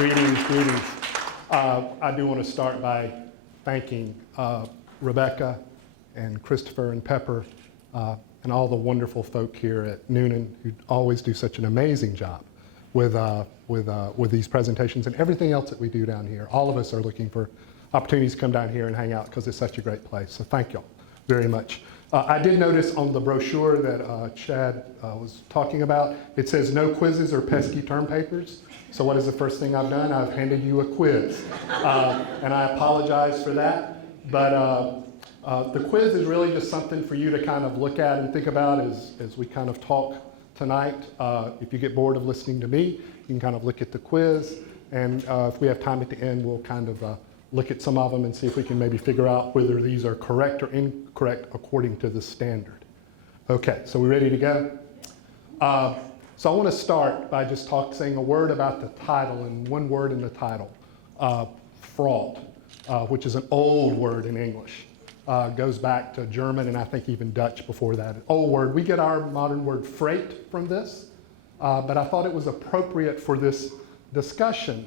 Greetings. I do want to start by thanking Rebecca and Christopher and Pepper and all the wonderful folk here at Noonan who always do such an amazing job with these presentations and everything else that we do down here. All of us are looking for opportunities to come down here and hang out because it's such a great place. So thank you all very much. I did notice on the brochure that Chad was talking about, it says no quizzes or pesky term papers. So what is the first thing I've done? I've handed you a quiz. And I apologize for that. But the quiz is really just something for you to kind of look at and think about as we kind of talk tonight. If you get bored of listening to me, you can kind of look at the quiz. And if we have time at the end, we'll kind of look at some of them and see if we can maybe figure out whether these are correct or incorrect according to the standard. Okay, so we ready to go? So I want to start by just saying a word about the title, and one word in the title, fraud, which is an old word in English. Goes back to German and I think even Dutch before that. An old word. We get our modern word freight from this, but I thought it was appropriate for this discussion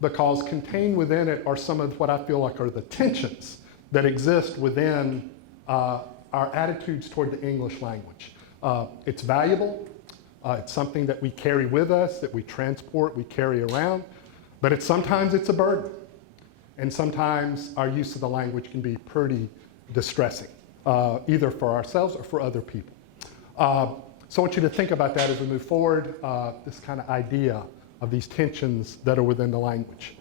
because contained within it are some of what I feel like are the tensions that exist within our attitudes toward the English language. It's valuable. It's something that we carry with us, that we transport, we carry around, but sometimes it's a burden. And sometimes our use of the language can be pretty distressing, either for ourselves or for other people. So I want you to think about that as we move forward, this kind of idea of these tensions that are within the language.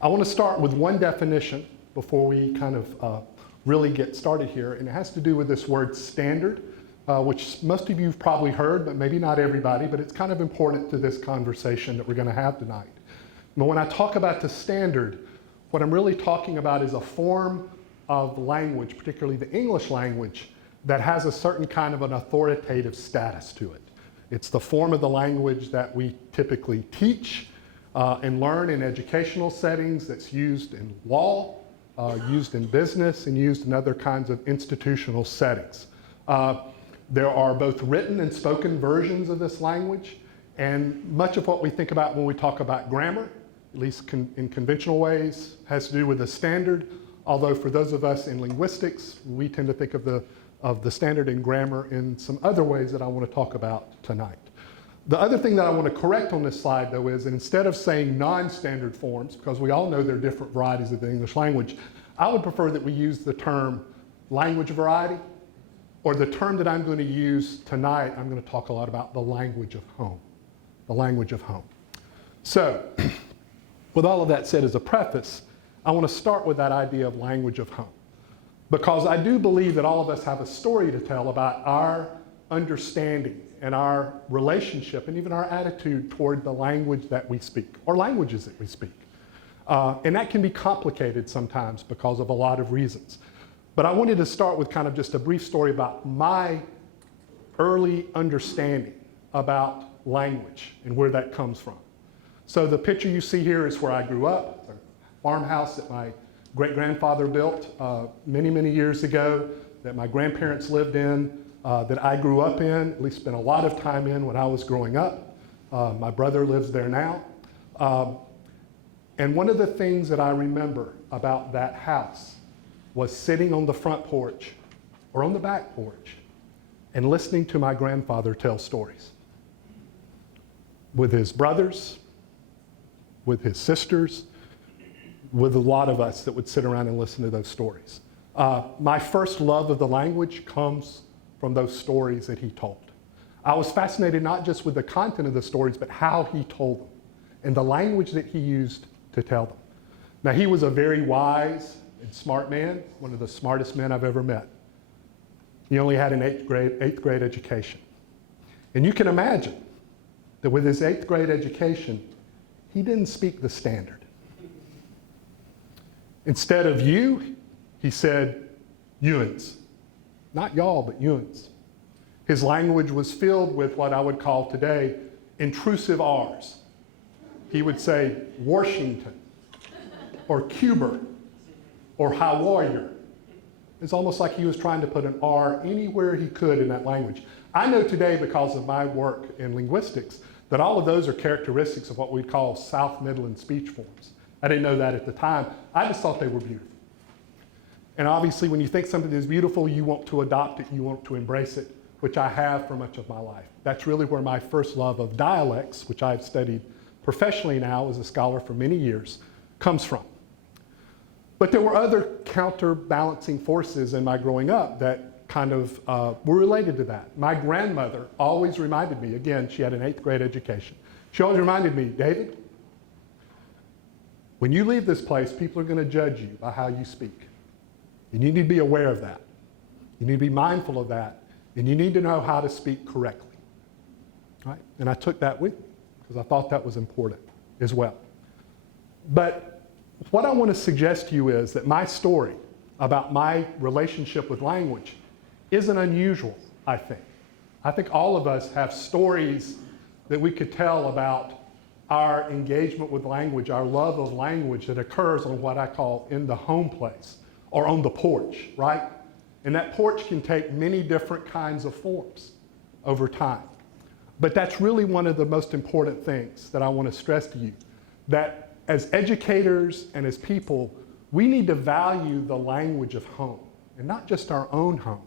I want to start with one definition before we kind of really get started here, and it has to do with this word standard, which most of you have probably heard, but maybe not everybody, but it's kind of important to this conversation that we're going to have tonight. But when I talk about the standard, what I'm really talking about is a form of language, particularly the English language, that has a certain kind of an authoritative status to it. It's the form of the language that we typically teach and learn in educational settings, that's used in law, used in business, and used in other kinds of institutional settings. There are both written and spoken versions of this language, and much of what we think about when we talk about grammar, at least in conventional ways, has to do with the standard, although for those of us in linguistics, we tend to think of the standard and grammar in some other ways that I want to talk about tonight. The other thing that I want to correct on this slide, though, is that instead of saying non-standard forms, because we all know there are different varieties of the English language, I would prefer that we use the term language variety, or the term that I'm going to use tonight, I'm going to talk a lot about the language of home. The language of home. So, with all of that said as a preface, I want to start with that idea of language of home. Because I do believe that all of us have a story to tell about our understanding and our relationship and even our attitude toward the language that we speak, or languages that we speak. And that can be complicated sometimes because of a lot of reasons. But I wanted to start with kind of just a brief story about my early understanding about language and where that comes from. So the picture you see here is where I grew up, a farmhouse that my great-grandfather built many, many years ago, that my grandparents lived in, that I grew up in, at least spent a lot of time in when I was growing up. My brother lives there now. And one of the things that I remember about that house was sitting on the front porch or on the back porch and listening to my grandfather tell stories with his brothers, with his sisters, with a lot of us that would sit around and listen to those stories. My first love of the language comes from those stories that he told. I was fascinated not just with the content of the stories, but how he told them and the language that he used to tell them. Now, he was a very wise and smart man, one of the smartest men I've ever met. He only had an eighth grade education. And you can imagine that with his 8th grade education, he didn't speak the standard. Instead of you, he said youans. Not y'all, but youans. His language was filled with what I would call today intrusive R's. He would say Washington, or Cuba, or how are you? It's almost like he was trying to put an R anywhere he could in that language. I know today, because of my work in linguistics, But all of those are characteristics of what we'd call South Midland speech forms. I didn't know that at the time. I just thought they were beautiful. And obviously, when you think something is beautiful, you want to adopt it, you want to embrace it, which I have for much of my life. That's really where my first love of dialects, which I've studied professionally now as a scholar for many years, comes from. But there were other counterbalancing forces in my growing up that kind of were related to that. My grandmother always reminded me, again, she had an 8th grade education. She always reminded me, David, when you leave this place, people are going to judge you by how you speak. And you need to be aware of that. You need to be mindful of that. And you need to know how to speak correctly. Right? And I took that with me because I thought that was important as well. But what I want to suggest to you is that my story about my relationship with language isn't unusual, I think. I think all of us have stories that we could tell about our engagement with language, our love of language that occurs on what I call in the home place or on the porch, right? And that porch can take many different kinds of forms over time. But that's really one of the most important things that I want to stress to you, that as educators and as people, we need to value the language of home, and not just our own home,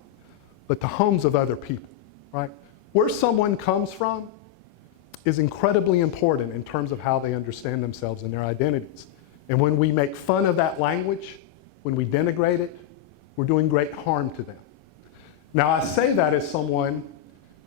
but the homes of other people, right? Where someone comes from is incredibly important in terms of how they understand themselves and their identities. And when we make fun of that language, when we denigrate it, we're doing great harm to them. Now, I say that as someone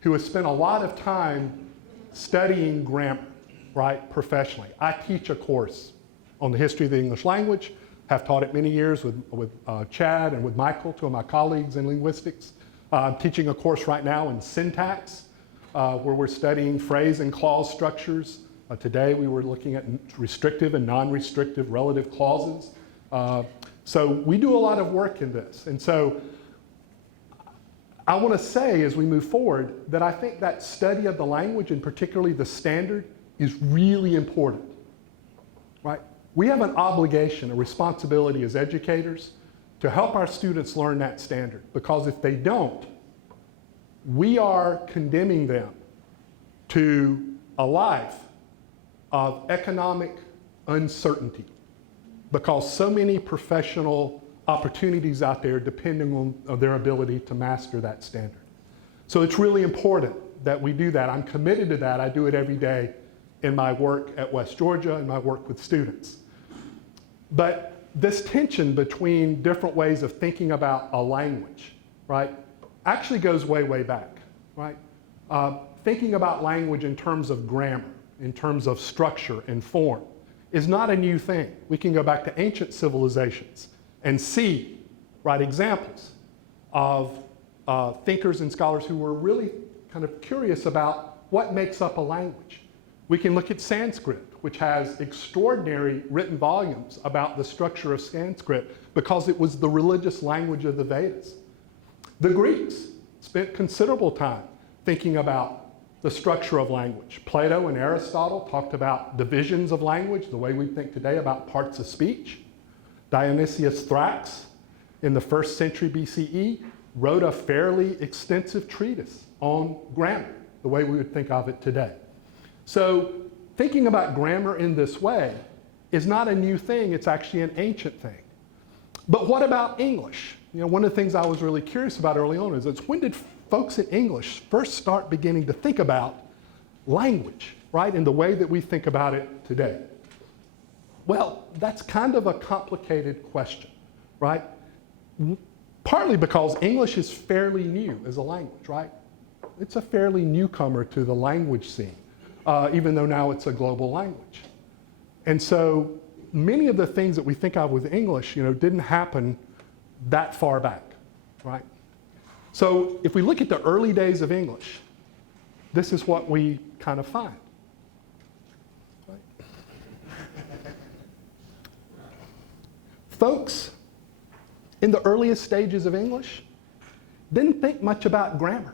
who has spent a lot of time studying grammar, right, professionally. I teach a course on the history of the English language, have taught it many years with Chad and with Michael, two of my colleagues in linguistics. I'm teaching a course right now in syntax, where we're studying phrase and clause structures. Today we were looking at restrictive and non-restrictive relative clauses. So we do a lot of work in this. And so I want to say as we move forward that I think that study of the language, and particularly the standard, is really important, right? We have an obligation, a responsibility as educators to help our students learn that standard, because if they don't, we are condemning them to a life of economic uncertainty, because so many professional opportunities out there depending on their ability to master that standard. So it's really important that we do that. I'm committed to that. I do it every day in my work at West Georgia and my work with students. But this tension between different ways of thinking about a language, right, actually goes way, way back, right? Thinking about language in terms of grammar, in terms of structure and form, is not a new thing. We can go back to ancient civilizations and see, right, examples of thinkers and scholars who were really kind of curious about what makes up a language. We can look at Sanskrit, which has extraordinary written volumes about the structure of Sanskrit because it was the religious language of the Vedas. The Greeks spent considerable time thinking about the structure of language. Plato and Aristotle talked about divisions of language, the way we think today about parts of speech. Dionysius Thrax, in the 1st century BCE, wrote a fairly extensive treatise on grammar, the way we would think of it today. So thinking about grammar in this way is not a new thing, it's actually an ancient thing. But what about English? You know, one of the things I was really curious about early on is when did folks in English first start beginning to think about language, right, in the way that we think about it today? Well, that's kind of a complicated question, right? Partly because English is fairly new as a language, right? It's a fairly newcomer to the language scene, even though now it's a global language. And so many of the things that we think of with English, you know, didn't happen that far back, right? So if we look at the early days of English, this is what we kind of find. Right? Folks in the earliest stages of English didn't think much about grammar.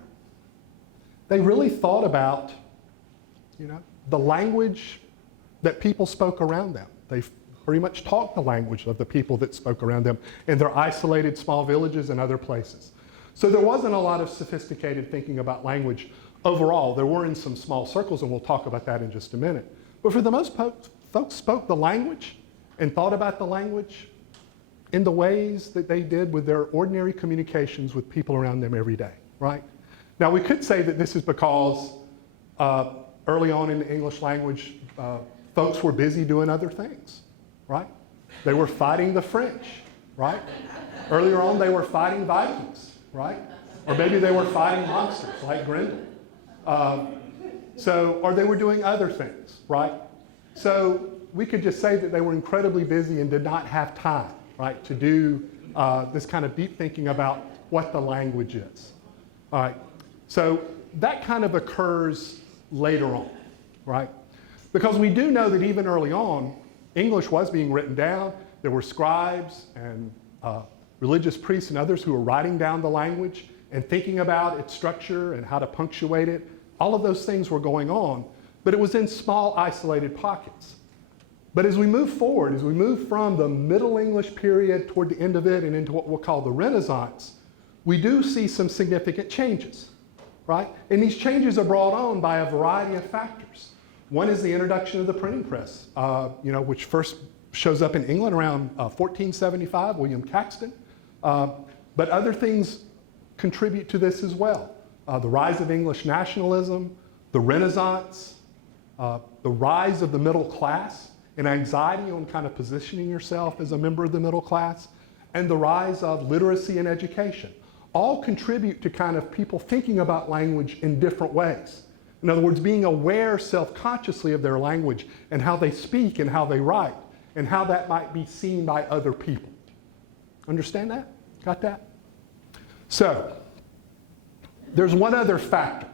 They really thought about, you know, the language that people spoke around them. They pretty much talked the language of the people that spoke around them in their isolated small villages and other places. So there wasn't a lot of sophisticated thinking about language overall. There were in some small circles, and we'll talk about that in just a minute. But for the most part, folks spoke the language and thought about the language in the ways that they did with their ordinary communications with people around them every day, right? Now, we could say that this is because early on in the English language, folks were busy doing other things, right? They were fighting the French, right? Earlier on, they were fighting Vikings, right? Or maybe they were fighting monsters like Grendel. Or they were doing other things, right? So we could just say that they were incredibly busy and did not have time, right, to do this kind of deep thinking about what the language is. All right, so that kind of occurs later on, right? Because we do know that even early on, English was being written down. There were scribes and religious priests and others who were writing down the language and thinking about its structure and how to punctuate it. All of those things were going on, but it was in small, isolated pockets. But as we move forward, as we move from the Middle English period toward the end of it and into what we'll call the Renaissance, we do see some significant changes, right? And these changes are brought on by a variety of factors. One is the introduction of the printing press, which first shows up in England around 1475, William Caxton. But other things contribute to this as well. The rise of English nationalism, the Renaissance, the rise of the middle class, and anxiety on kind of positioning yourself as a member of the middle class, and the rise of literacy and education, all contribute to kind of people thinking about language in different ways. In other words, being aware self-consciously of their language and how they speak and how they write, and how that might be seen by other people. Understand that? Got that? So, there's one other factor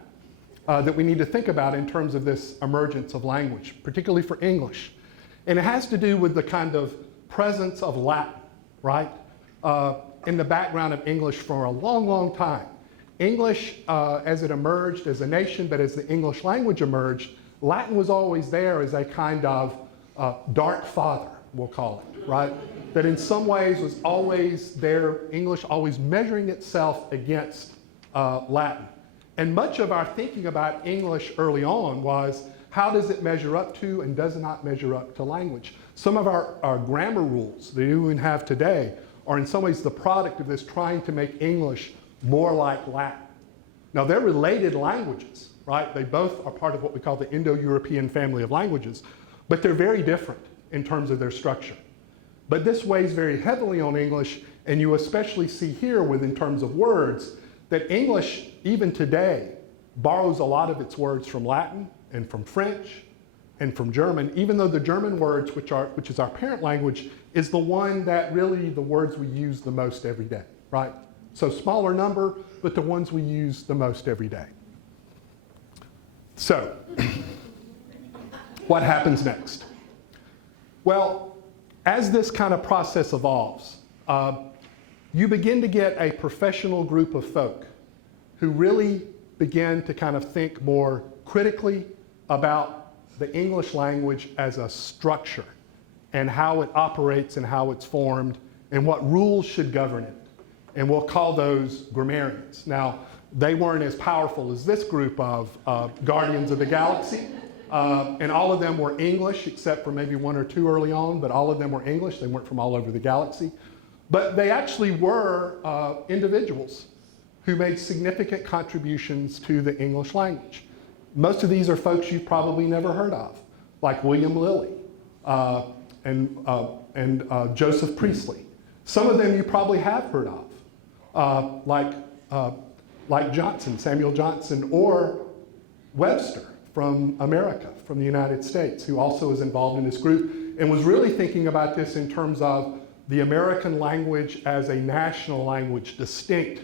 that we need to think about in terms of this emergence of language, particularly for English. And it has to do with the kind of presence of Latin, right? In the background of English for a long, long time. English, as it emerged as a nation, but as the English language emerged, Latin was always there as a kind of dark father, we'll call it, right? That in some ways was always there, English always measuring itself against Latin. And much of our thinking about English early on was, how does it measure up to and does not measure up to language? Some of our grammar rules that you even have today are in some ways the product of this trying to make English more like Latin. Now, they're related languages, right? They both are part of what we call the Indo-European family of languages, but they're very different in terms of their structure. But this weighs very heavily on English, and you especially see here with, in terms of words, that English, even today, borrows a lot of its words from Latin and from French and from German, even though the German words, which is our parent language, is the one that really the words we use the most every day, right? So smaller number, but the ones we use the most every day. So, what happens next? Well, as this kind of process evolves, you begin to get a professional group of folk who really begin to kind of think more critically about the English language as a structure and how it operates and how it's formed and what rules should govern it. And we'll call those grammarians. Now, they weren't as powerful as this group of guardians of the galaxy. And all of them were English, except for maybe one or two early on, but all of them were English. They weren't from all over the galaxy. But they actually were individuals who made significant contributions to the English language. Most of these are folks you've probably never heard of, like William Lilly and Joseph Priestley. Some of them you probably have heard of, like Johnson, Samuel Johnson, or Webster from America, from the United States, who also is involved in this group and was really thinking about this in terms of the American language as a national language distinct,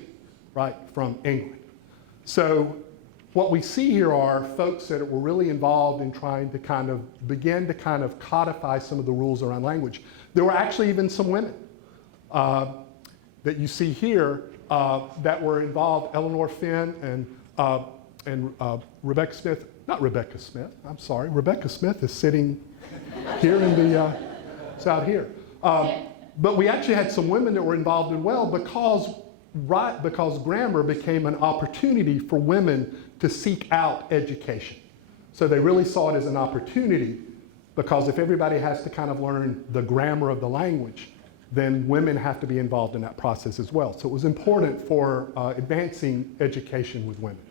right, from England. So what we see here are folks that were really involved in trying to kind of begin to kind of codify some of the rules around language. There were actually even some women that you see here that were involved, Eleanor Finn and Rebecca Smith. Not Rebecca Smith, I'm sorry. Rebecca Smith is sitting here in the, it's out here. But we actually had some women that were involved as well because right, because grammar became an opportunity for women to seek out education. So they really saw it as an opportunity, because if everybody has to kind of learn the grammar of the language, then women have to be involved in that process as well. So it was important for advancing education with women.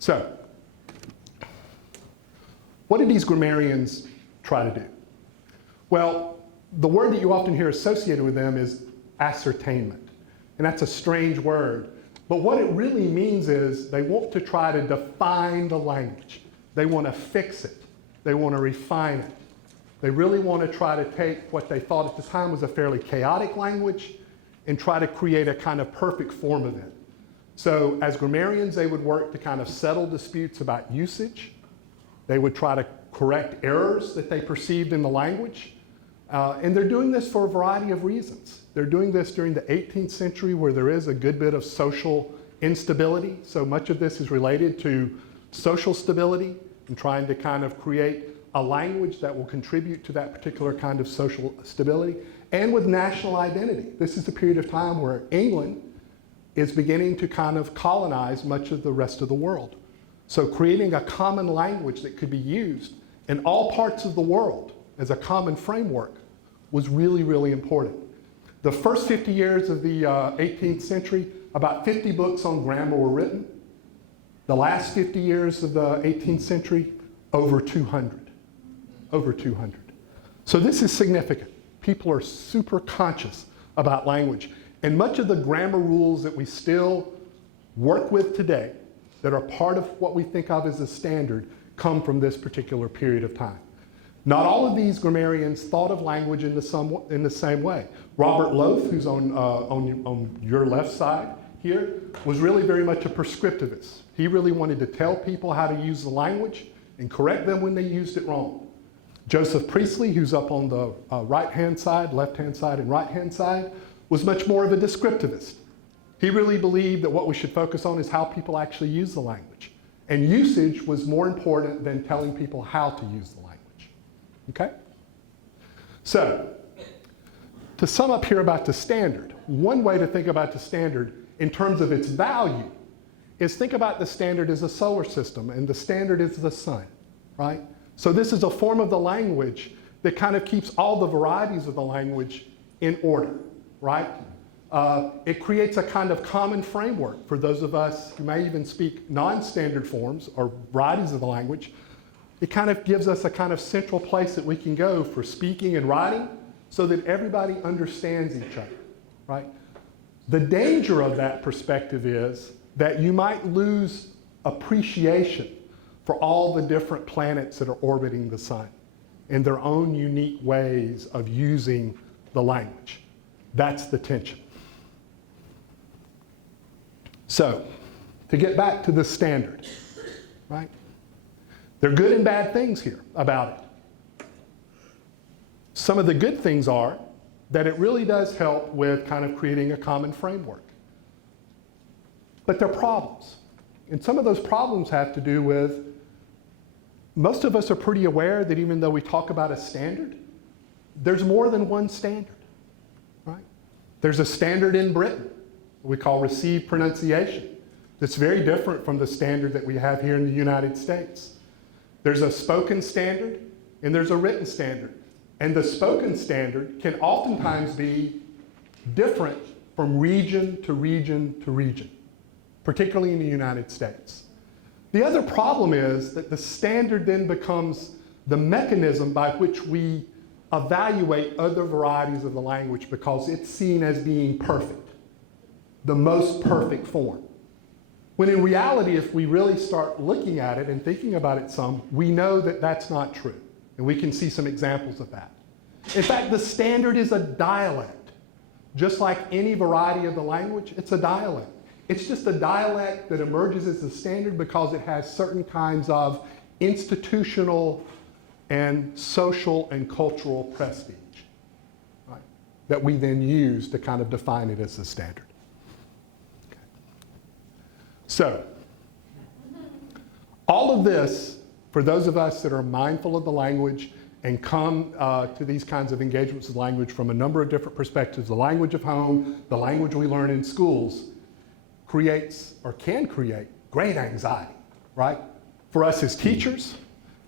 So, what did these grammarians try to do? Well, the word that you often hear associated with them is ascertainment. And that's a strange word. But what it really means is they want to try to define the language. They want to fix it. They want to refine it. They really want to try to take what they thought at the time was a fairly chaotic language and try to create a kind of perfect form of it. So as grammarians, they would work to kind of settle disputes about usage. They would try to correct errors that they perceived in the language. And they're doing this for a variety of reasons. They're doing this during the 18th century, where there is a good bit of social instability. So much of this is related to social stability and trying to kind of create a language that will contribute to that particular kind of social stability. And with national identity. This is a period of time where England is beginning to kind of colonize much of the rest of the world. So creating a common language that could be used in all parts of the world as a common framework was really, really important. The first 50 years of the 18th century, about 50 books on grammar were written. The last 50 years of the 18th century, over 200. Over 200. So this is significant. People are super conscious about language. And much of the grammar rules that we still work with today, that are part of what we think of as a standard, come from this particular period of time. Not all of these grammarians thought of language in the same way. Robert Loth, who's on your left side here, was really very much a prescriptivist. He really wanted to tell people how to use the language and correct them when they used it wrong. Joseph Priestley, who's up on the right-hand side, left-hand side, and right-hand side, was much more of a descriptivist. He really believed that what we should focus on is how people actually use the language. And usage was more important than telling people how to use the language. Okay? So, to sum up here about the standard, one way to think about the standard in terms of its value is think about the standard as a solar system, and the standard is the sun, right? So this is a form of the language that kind of keeps all the varieties of the language in order, right? It creates a kind of common framework for those of us who may even speak non-standard forms or varieties of the language. It kind of gives us a kind of central place that we can go for speaking and writing so that everybody understands each other, right? The danger of that perspective is that you might lose appreciation for all the different planets that are orbiting the sun and their own unique ways of using the language. That's the tension. So, to get back to the standard, right? There are good and bad things here about it. Some of the good things are that it really does help with kind of creating a common framework. But there are problems. And some of those problems have to do with, most of us are pretty aware that even though we talk about a standard, there's more than one standard, right? There's a standard in Britain we call received pronunciation that's very different from the standard that we have here in the United States. There's a spoken standard and there's a written standard. And the spoken standard can oftentimes be different from region to region to region, particularly in the United States. The other problem is that the standard then becomes the mechanism by which we evaluate other varieties of the language because it's seen as being perfect, the most perfect form. When in reality, if we really start looking at it and thinking about it some, we know that that's not true. And we can see some examples of that. In fact, the standard is a dialect. Just like any variety of the language, it's a dialect. It's just a dialect that emerges as a standard because it has certain kinds of institutional and social and cultural prestige, right, that we then use to kind of define it as the standard. Okay. So, all of this, for those of us that are mindful of the language and come to these kinds of engagements with language from a number of different perspectives, the language of home, the language we learn in schools, creates or can create great anxiety, right? For us as teachers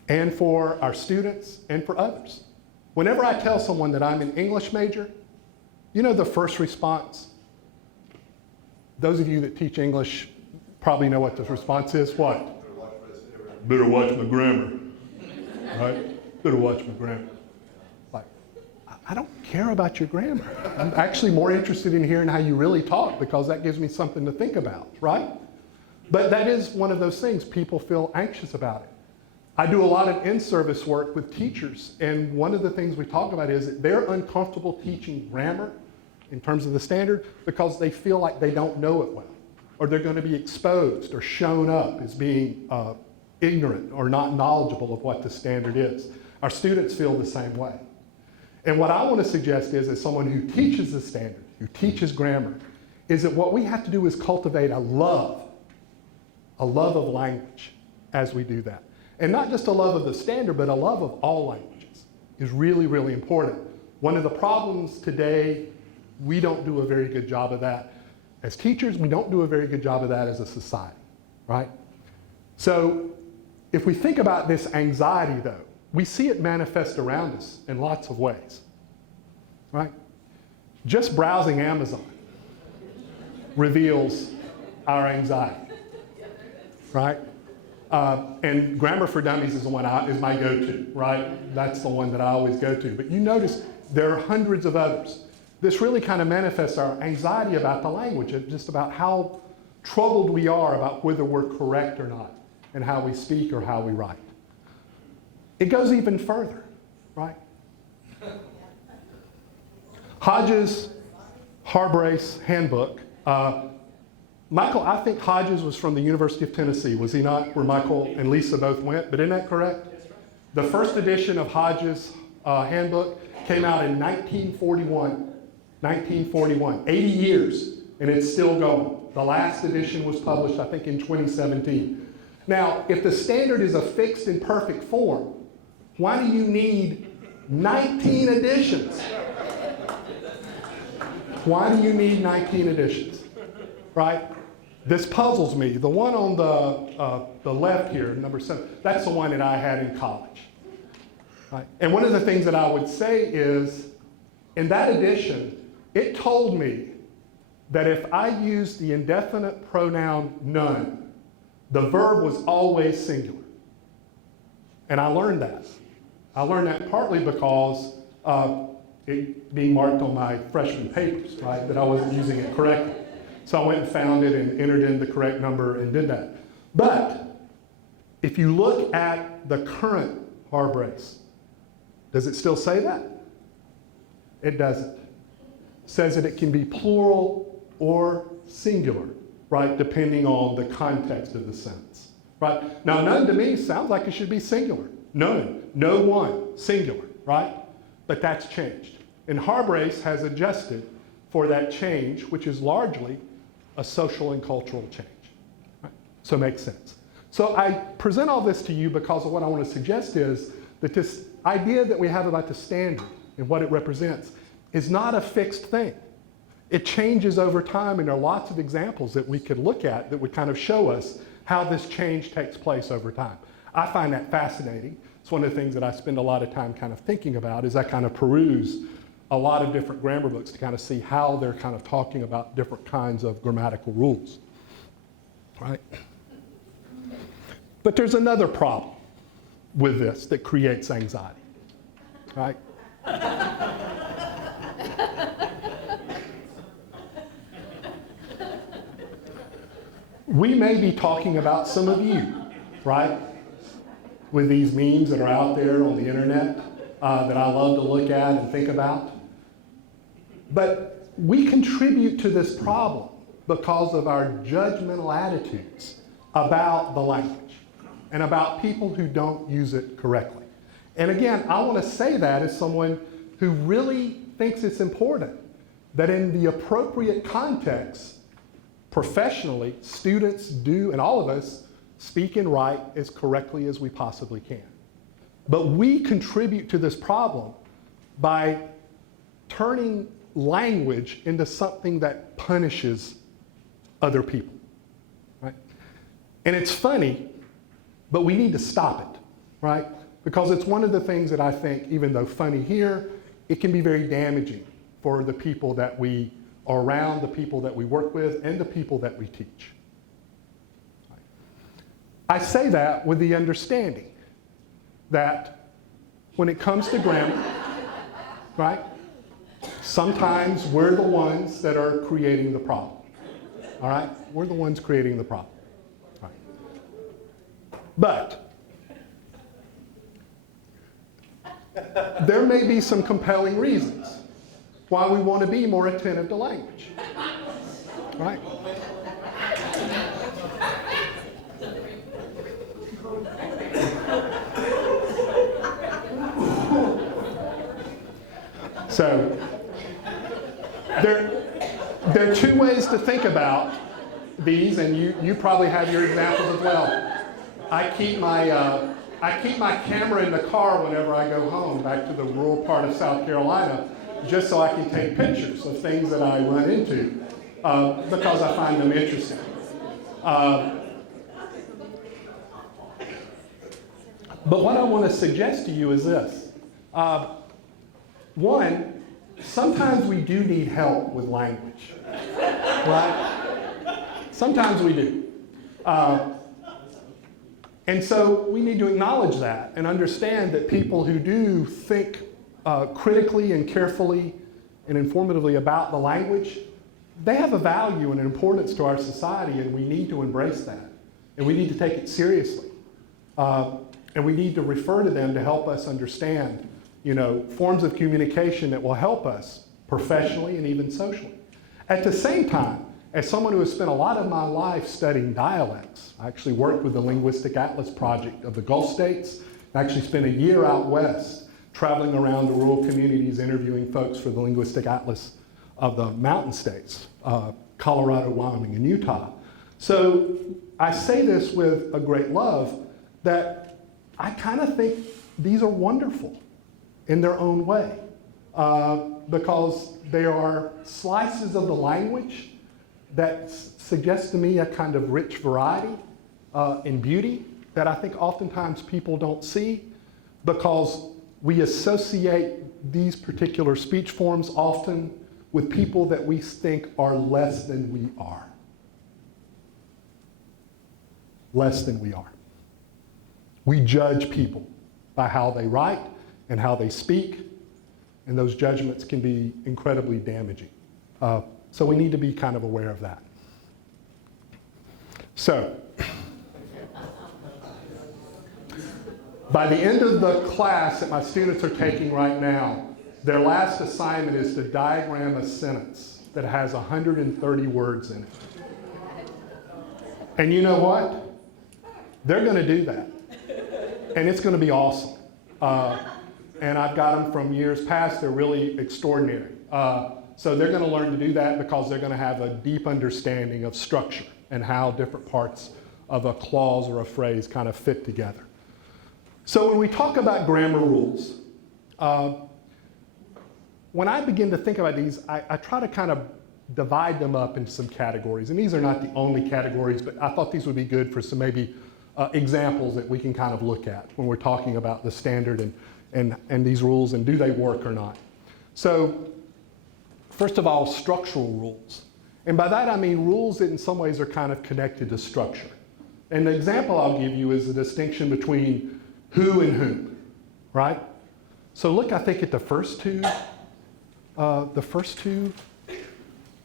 and for our students and for others. Whenever I tell someone that I'm an English major, you know the first response? Those of you that teach English probably know what the response is. What? Better watch my grammar, right? Better watch my grammar. Like, I don't care about your grammar. I'm actually more interested in hearing how you really talk because that gives me something to think about, right? But that is one of those things. People feel anxious about it. I do a lot of in-service work with teachers, and one of the things we talk about is that they're uncomfortable teaching grammar in terms of the standard because they feel like they don't know it well, or they're going to be exposed or shown up as being ignorant or not knowledgeable of what the standard is. Our students feel the same way. And what I want to suggest is, as someone who teaches the standard, who teaches grammar, is that what we have to do is cultivate a love of language as we do that. And not just a love of the standard, but a love of all languages is really, really important. One of the problems today, we don't do a very good job of that. As teachers, we don't do a very good job of that as a society, right? So if we think about this anxiety, though, we see it manifest around us in lots of ways, right? Just browsing Amazon reveals our anxiety, right? And Grammar for Dummies is the one is my go-to, right? That's the one that I always go to. But you notice there are hundreds of others. This really kind of manifests our anxiety about the language, just about how troubled we are about whether we're correct or not, and how we speak or how we write. It goes even further, right? Hodges' Harbrace Handbook. Michael, I think Hodges was from the University of Tennessee, was he not, where Michael and Lisa both went? But isn't that correct? The first edition of Hodges' Handbook came out in 1941. 1941, 80 years, and it's still going. The last edition was published, I think, in 2017. Now, if the standard is a fixed and perfect form, why do you need 19 editions? Why do you need 19 editions, right? This puzzles me. The one on the left here, number 7, that's the one that I had in college, right? And one of the things that I would say is, in that edition, it told me that if I used the indefinite pronoun none, the verb was always singular. And I learned that. I learned that partly because it being marked on my freshman papers, right, that I wasn't using it correctly. So I went and found it and entered in the correct number and did that. But if you look at the current Harbrace, does it still say that? It doesn't. It says that it can be plural or singular, right, depending on the context of the sentence, right? Now, none to me sounds like it should be singular. None, no one, singular, right? But that's changed. And Harbrace has adjusted for that change, which is largely a social and cultural change, right? So it makes sense. So I present all this to you because of what I want to suggest is that this idea that we have about the standard and what it represents is not a fixed thing. It changes over time, and there are lots of examples that we could look at that would kind of show us how this change takes place over time. I find that fascinating. It's one of the things that I spend a lot of time kind of thinking about as I kind of peruse a lot of different grammar books to kind of see how they're kind of talking about different kinds of grammatical rules, right? But there's another problem with this that creates anxiety, right? We may be talking about some of you, right? With these memes that are out there on the internet that I love to look at and think about. But we contribute to this problem because of our judgmental attitudes about the language and about people who don't use it correctly. And again, I want to say that as someone who really thinks it's important that in the appropriate context, professionally, students do, and all of us, speak and write as correctly as we possibly can. But we contribute to this problem by turning language into something that punishes other people. And it's funny, but we need to stop it, right? Because it's one of the things that I think, even though funny here, it can be very damaging for the people that we are around, the people that we work with, and the people that we teach. I say that with the understanding that when it comes to grammar, right, sometimes we're the ones that are creating the problem. All right? We're the ones creating the problem. All right. But there may be some compelling reasons why we want to be more attentive to language. Right? So there are two ways to think about these, and you probably have your examples as well. I keep my camera in the car whenever I go home, back to the rural part of South Carolina, just so I can take pictures of things that I run into, because I find them interesting. But what I want to suggest to you is this. One, sometimes we do need help with language, right? Sometimes we do. And so we need to acknowledge that and understand that people who do think critically and carefully and informatively about the language, they have a value and an importance to our society, and we need to embrace that. And we need to take it seriously. And we need to refer to them to help us understand, forms of communication that will help us professionally and even socially. At the same time, as someone who has spent a lot of my life studying dialects, I actually worked with the Linguistic Atlas Project of the Gulf States. I actually spent a year out west traveling around the rural communities interviewing folks for the Linguistic Atlas of the Mountain States, Colorado, Wyoming, and Utah. So I say this with a great love that I kind of think these are wonderful in their own way, because they are slices of the language that suggest to me a kind of rich variety and beauty that I think oftentimes people don't see, because we associate these particular speech forms often with people that we think are less than we are. Less than we are. We judge people by how they write and how they speak, and those judgments can be incredibly damaging. So we need to be kind of aware of that. So, by the end of the class that my students are taking right now, their last assignment is to diagram a sentence that has 130 words in it. And you know what? They're going to do that. And it's going to be awesome. And I've got them from years past. They're really extraordinary. So they're going to learn to do that because they're going to have a deep understanding of structure and how different parts of a clause or a phrase kind of fit together. So when we talk about grammar rules, when I begin to think about these, I try to kind of divide them up into some categories. And these are not the only categories, but I thought these would be good for some maybe examples that we can kind of look at when we're talking about the standard and these rules and do they work or not. So first of all, structural rules. And by that I mean rules that in some ways are kind of connected to structure. And the example I'll give you is the distinction between who and whom, right? So look, I think at the first two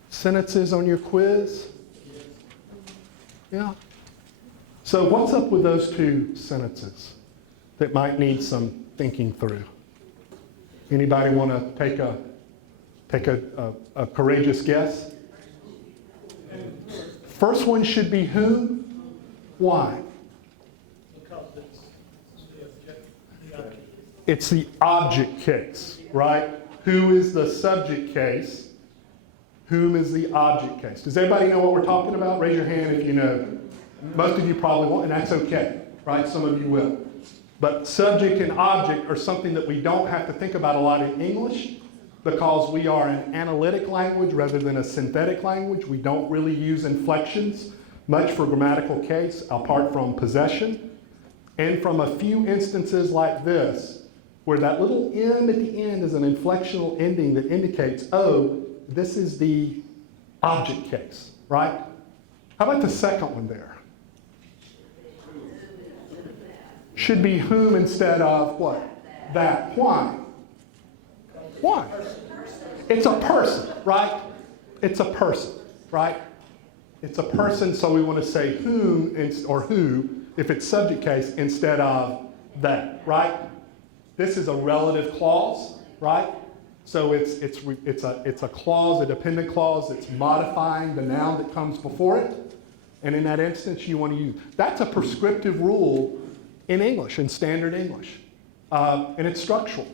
sentences on your quiz. Yeah. So what's up with those two sentences that might need some thinking through? Anybody want to take a courageous guess? First one should be whom. Why? It's the object case, right? Who is the subject case? Whom is the object case? Does everybody know what we're talking about? Raise your hand if you know. Most of you probably won't, and that's okay, right? Some of you will. But subject and object are something that we don't have to think about a lot in English because we are an analytic language rather than a synthetic language. We don't really use inflections. much for grammatical case, apart from possession, and from a few instances like this, where that little M at the end is an inflectional ending that indicates, oh, this is the object case, right? How about the second one there? Should be whom instead of what? That. Why? Why? It's a person, right? It's a person, right? It's a person, so we want to say whom or who, if it's subject case, instead of that, right? This is a relative clause, right? So it's a clause, a dependent clause that's modifying the noun that comes before it. And in that instance, you want to use. That's a prescriptive rule in English, in standard English. And it's structural,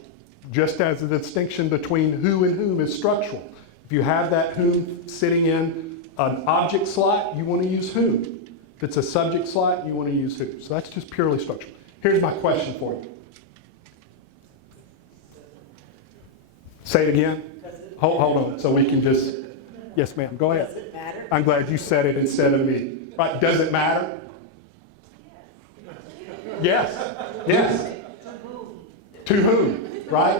just as the distinction between who and whom is structural. If you have that whom sitting in an object slot, you want to use whom. If it's a subject slot, you want to use who. So that's just purely structural. Here's my question for you. Say it again. Hold on, so we can just, yes ma'am, go ahead. Does it matter? I'm glad you said it instead of me. Right, does it matter? Yes, yes. To whom, right?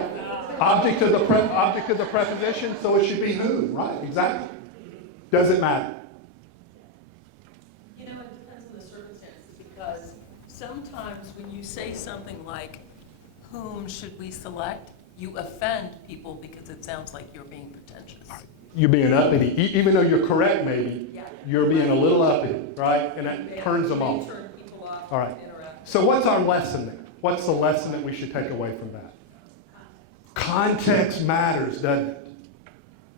Object of the preposition, so it should be whom, right? Exactly. Does it matter? You know, it depends on the circumstances, because sometimes when you say something like, whom should we select, you offend people because it sounds like you're being pretentious. You're being uppity. Even though you're correct, maybe, Yeah. you're being a little uppity, right? And that turns them off. Turn people off. All right. Interact. So what's our lesson there? What's the lesson that we should take away from that? Context matters, doesn't it?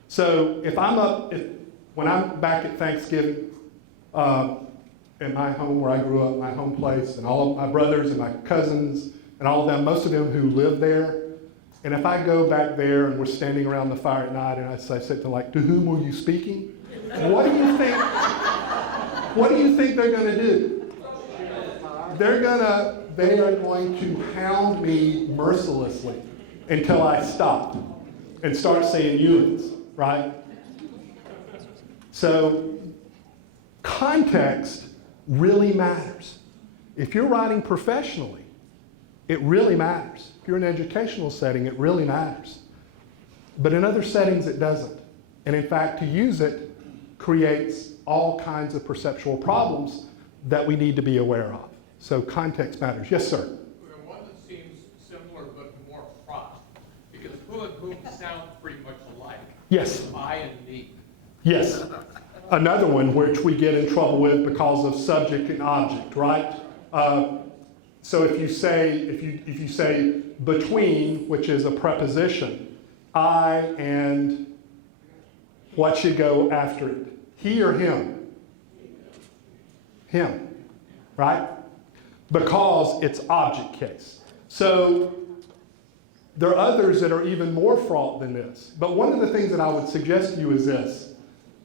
So when I'm back at Thanksgiving in my home where I grew up, my home place, and all of my brothers and my cousins and all of them, most of them who live there, and if I go back there and we're standing around the fire at night and I say something like, to whom were you speaking? What do you think? What do you think they're going to do? They are going to hound me mercilessly until I stop and start saying Ewins, right? So context really matters. If you're writing professionally, it really matters. If you're in an educational setting, it really matters. But in other settings, it doesn't. And in fact, to use it creates all kinds of perceptual problems that we need to be aware of. So context matters. Yes, sir? One that seems similar but more fraught, because who and whom sound pretty much alike. Yes. I and me. Yes. Another one which we get in trouble with because of subject and object, right? So if you say between, which is a preposition, I and what should go after it? He or him? Him, right? Because it's object case. So there are others that are even more fraught than this. But one of the things that I would suggest to you is this.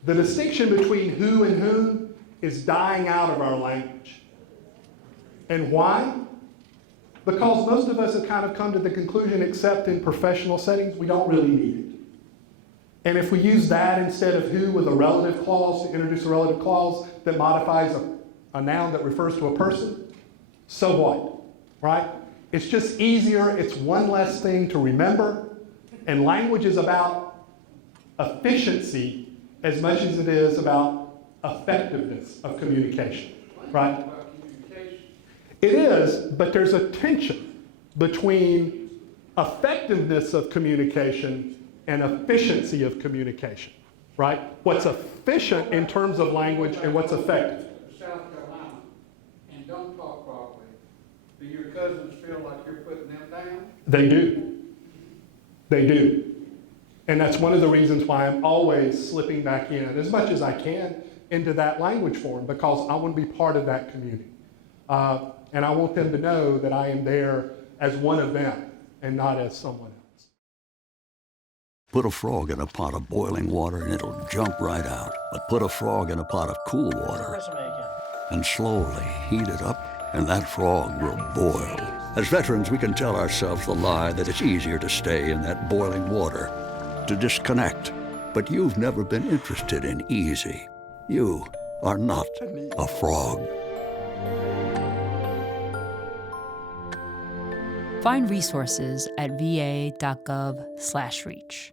The distinction between who and whom is dying out of our language. And why? Because most of us have kind of come to the conclusion, except in professional settings, we don't really need it. And if we use that instead of who with a relative clause, to introduce a relative clause that modifies a noun that refers to a person, so what, right? It's just easier, it's one less thing to remember, and language is about efficiency as much as it is about effectiveness of communication, right? It is, but there's a tension between effectiveness of communication and efficiency of communication, right? What's efficient in terms of language and what's effective. South Carolina, and don't talk properly, do your cousins feel like you're putting them down? They do. They do. And that's one of the reasons why I'm always slipping back in, as much as I can, into that language form, because I want to be part of that community. And I want them to know that I am there as one of them and not as someone else. Put a frog in a pot of boiling water and it'll jump right out. But put a frog in a pot of cool water and slowly heat it up, and that frog will boil. As veterans, we can tell ourselves the lie that it's easier to stay in that boiling water, to disconnect. But you've never been interested in easy. You are not a frog. Find resources at va.gov/reach.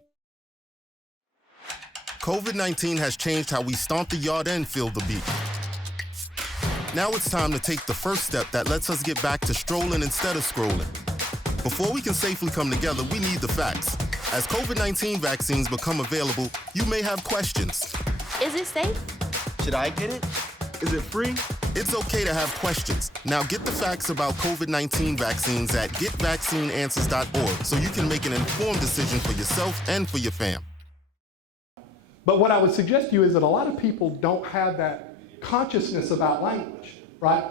COVID-19 has changed how we stomp the yard and feel the beat. Now it's time to take the first step that lets us get back to strolling instead of scrolling. Before we can safely come together, we need the facts. As COVID-19 vaccines become available, you may have questions. Is it safe? Should I get it? Is it free? It's okay to have questions. Now get the facts about COVID-19 vaccines at getvaccineanswers.org so you can make an informed decision for yourself and for your fam. But what I would suggest to you is that a lot of people don't have that consciousness about language, right?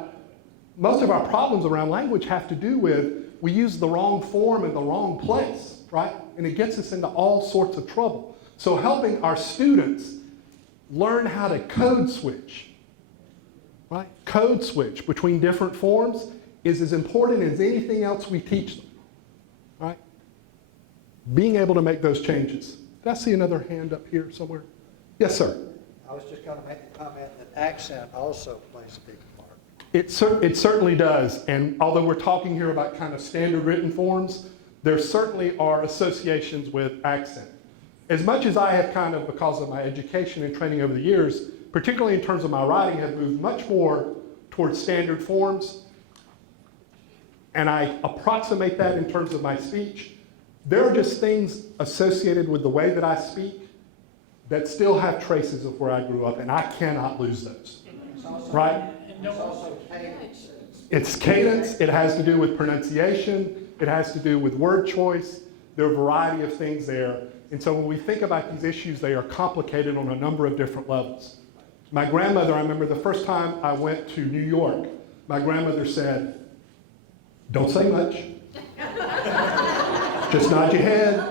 Most of our problems around language have to do with we use the wrong form in the wrong place, right? And it gets us into all sorts of trouble. So helping our students learn how to code switch, right? Code switch between different forms is as important as anything else we teach them, right? Being able to make those changes. Did I see another hand up here somewhere? Yes, sir. I was just going to make a comment that accent also plays a big part. It certainly does. And although we're talking here about kind of standard written forms, there certainly are associations with accent. As much as I have kind of, because of my education and training over the years, particularly in terms of my writing, have moved much more towards standard forms, and I approximate that in terms of my speech, there are just things associated with the way that I speak that still have traces of where I grew up, and I cannot lose those, right? It's also cadence. It's cadence, it has to do with pronunciation, it has to do with word choice. There are a variety of things there. And so when we think about these issues, they are complicated on a number of different levels. My grandmother, I remember the first time I went to New York, my grandmother said, "Don't say much. Just nod your head."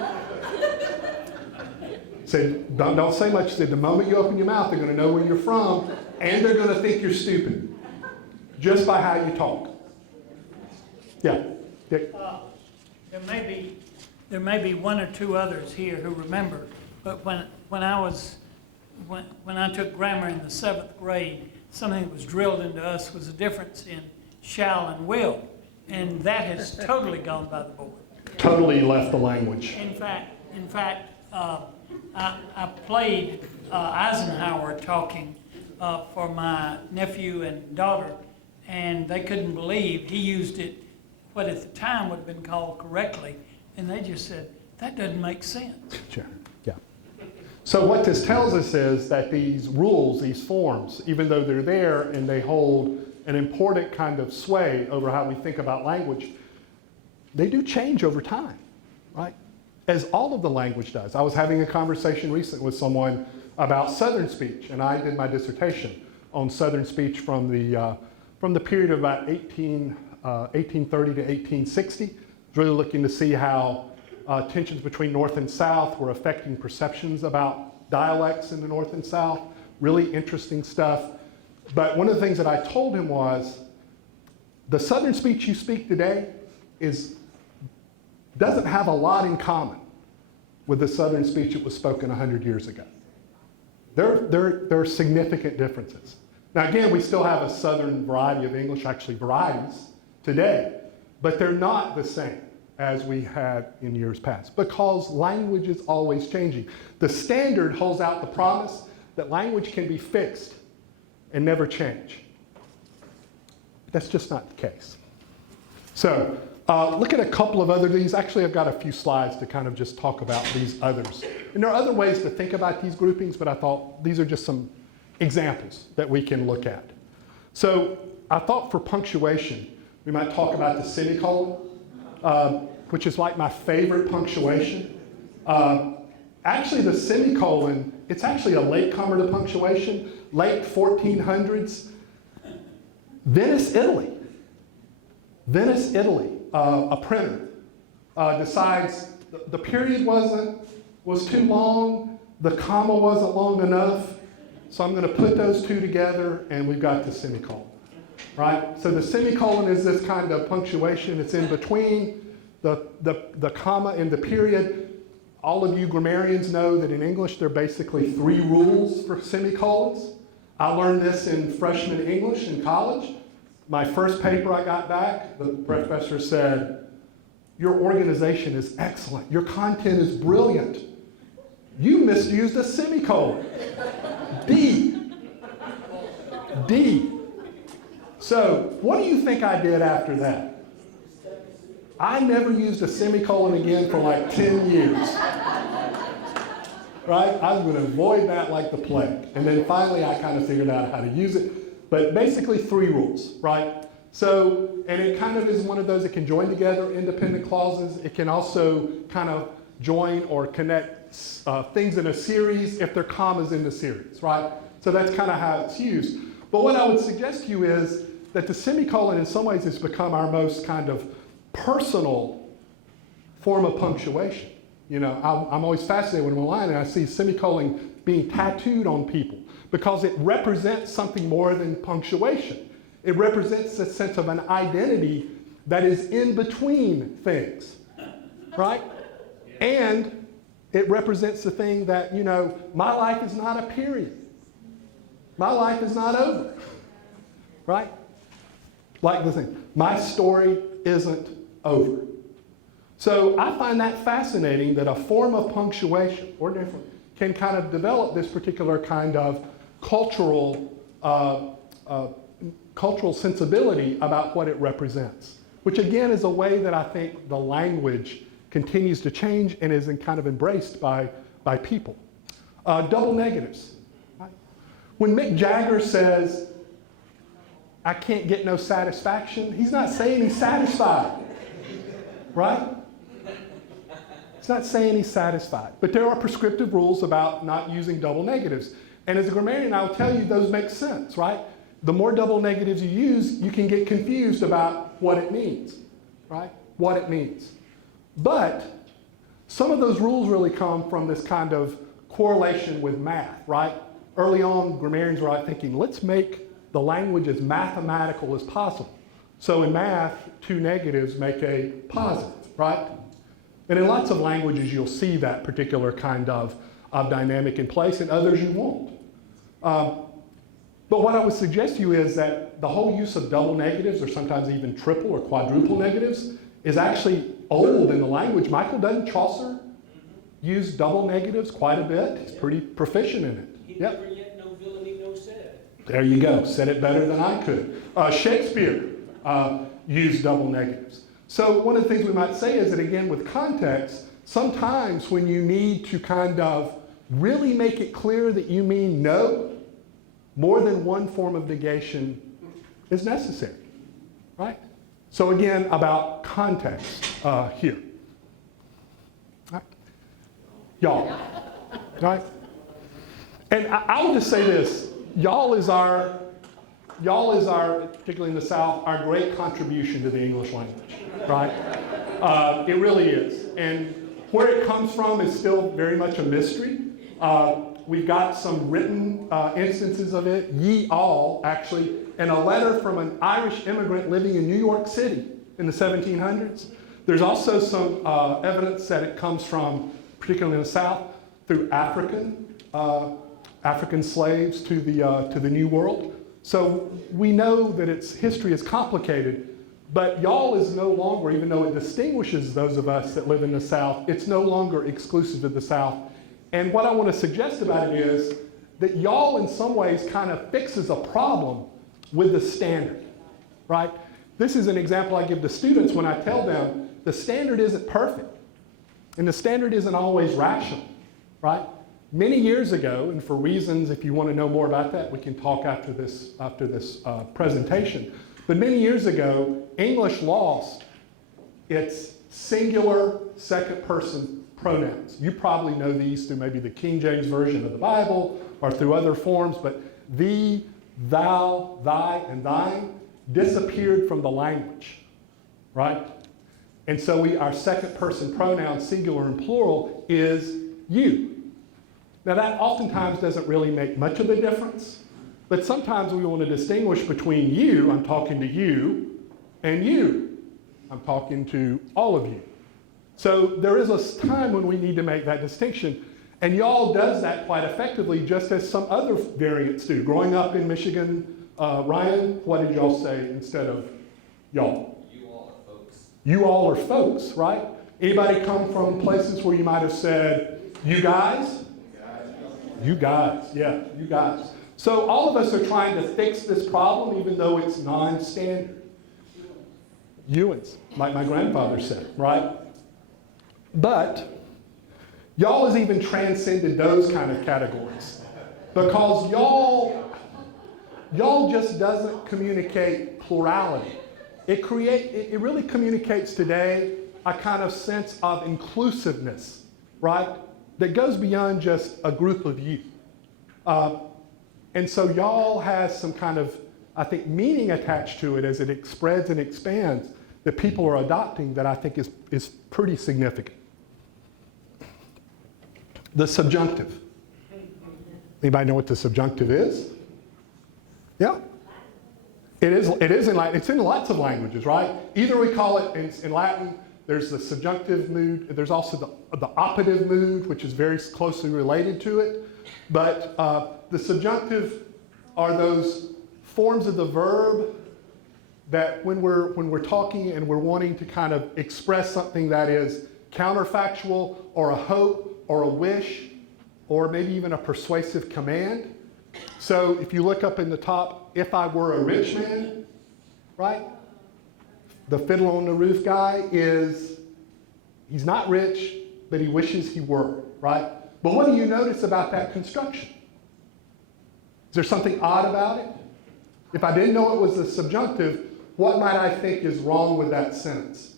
Said, don't say much. She said, the moment you open your mouth, they're going to know where you're from, and they're going to think you're stupid, just by how you talk. Yeah, Dick? There may be one or two others here who remember, but when I took grammar in the 7th grade, something that was drilled into us was the difference in shall and will, and that has totally gone by the board. Totally left the language. In fact, I played Eisenhower talking for my nephew and daughter, and they couldn't believe he used it, what at the time would have been called correctly, and they just said, that doesn't make sense. Sure, yeah. So what this tells us is that these rules, these forms, even though they're there and they hold an important kind of sway over how we think about language, they do change over time, right? As all of the language does. I was having a conversation recently with someone about Southern speech, and I did my dissertation on Southern speech from the period of about 1830 to 1860. I was really looking to see how tensions between North and South were affecting perceptions about dialects in the North and South. Really interesting stuff. But one of the things that I told him was, the Southern speech you speak today doesn't have a lot in common with the Southern speech that was spoken 100 years ago. There are significant differences. Now again, we still have a Southern variety of English, actually varieties today, but they're not the same as we had in years past because language is always changing. The standard holds out the promise that language can be fixed and never change. But that's just not the case. So look at a couple of other these. Actually, I've got a few slides to kind of just talk about these others. And there are other ways to think about these groupings, but I thought these are just some examples that we can look at. So I thought for punctuation, we might talk about the semicolon, which is like my favorite punctuation. Actually, the semicolon, it's actually a latecomer to punctuation, late 1400s. Venice, Italy. Venice, Italy, a printer decides the period was too long, the comma wasn't long enough, so I'm going to put those two together, and we've got the semicolon, right? So the semicolon is this kind of punctuation. It's in between the comma and the period. All of you grammarians know that in English there are basically 3 rules for semicolons. I learned this in freshman English in college. My first paper I got back, the professor said, "Your organization is excellent. Your content is brilliant. You misused a semicolon." D. D. So, what do you think I did after that? I never used a semicolon again for like 10 years. Right? I was going to avoid that like the plague. And then finally I kind of figured out how to use it. But basically 3 rules, right? So, and it kind of is one of those that can join together independent clauses. It can also kind of join or connect things in a series if they're commas in the series, right? So that's kind of how it's used. But what I would suggest to you is that the semicolon in some ways has become our most kind of personal form of punctuation. You know, I'm always fascinated when I'm online and I see semicolon being tattooed on people because it represents something more than punctuation. It represents a sense of an identity that is in between things, right? And it represents the thing that, you know, my life is not a period. My life is not over, right? Like the thing, my story isn't over. So I find that fascinating that a form of punctuation or different can kind of develop this particular kind of cultural sensibility about what it represents, which again is a way that I think the language continues to change and is kind of embraced by people. Double negatives. Right? When Mick Jagger says, "I can't get no satisfaction," he's not saying he's satisfied, right? It's not saying he's satisfied. But there are prescriptive rules about not using double negatives. And as a grammarian, I will tell you those make sense, right? The more double negatives you use, you can get confused about what it means, right? What it means. But some of those rules really come from this kind of correlation with math, right? Early on, grammarians were thinking, let's make the language as mathematical as possible. So in math, 2 negatives make a positive, right? And in lots of languages, you'll see that particular kind of dynamic in place, and others you won't. But what I would suggest to you is that the whole use of double negatives, or sometimes even triple or quadruple negatives, is actually old in the language. Michael, doesn't Chaucer use double negatives quite a bit? He's pretty proficient in it. Yep. Never yet no villainy, no said. There you go. Said it better than I could. Shakespeare used double negatives. So one of the things we might say is that, again, with context, sometimes when you need to kind of really make it clear that you mean no, more than one form of negation is necessary, right? So again, about context here. Right? Y'all, right? And I will just say this, y'all is our, particularly in the South, our great contribution to the English language, right? It really is. And where it comes from is still very much a mystery. We've got some written instances of it, ye all, actually, in a letter from an Irish immigrant living in New York City in the 1700s. There's also some evidence that it comes from, particularly in the South, through African slaves to the New World. So we know that its history is complicated, but y'all is no longer, even though it distinguishes those of us that live in the South, it's no longer exclusive to the South. And what I want to suggest about it is that y'all in some ways kind of fixes a problem with the standard, right? This is an example I give to students when I tell them the standard isn't perfect and the standard isn't always rational, right? Many years ago, and for reasons, if you want to know more about that, we can talk after this presentation. But many years ago, English lost its singular second person pronouns. You probably know these through maybe the King James Version of the Bible or through other forms, but thee, thou, thy, and thine disappeared from the language, right? And so our second person pronoun, singular and plural, is you. Now that oftentimes doesn't really make much of a difference, but sometimes we want to distinguish between you, I'm talking to you, and you, I'm talking to all of you. So there is a time when we need to make that distinction. And y'all does that quite effectively, just as some other variants do. Growing up in Michigan, Ryan, what did y'all say instead of y'all? You all are folks. You all are folks, right? Anybody come from places where you might have said, you guys? You guys, yeah, you guys. So all of us are trying to fix this problem, even though it's non-standard. Ewans, like my grandfather said, right? But y'all has even transcended those kind of categories, because y'all just doesn't communicate plurality. It really communicates today a kind of sense of inclusiveness, right? That goes beyond just a group of you. And so y'all has some kind of, I think, meaning attached to it as it spreads and expands that people are adopting that I think is pretty significant. The subjunctive. Anybody know what the subjunctive is? Yeah. It is in Latin. It's in lots of languages, right? Either we call it in Latin, there's the subjunctive mood. There's also the operative mood, which is very closely related to it. But the subjunctive are those forms of the verb that when we're talking and we're wanting to kind of express something that is counterfactual or a hope or a wish or maybe even a persuasive command. So if you look up in the top, if I were a rich man, right? The fiddle on the roof guy he's not rich, but he wishes he were, right? But what do you notice about that construction? Is there something odd about it? If I didn't know it was a subjunctive, what might I think is wrong with that sentence?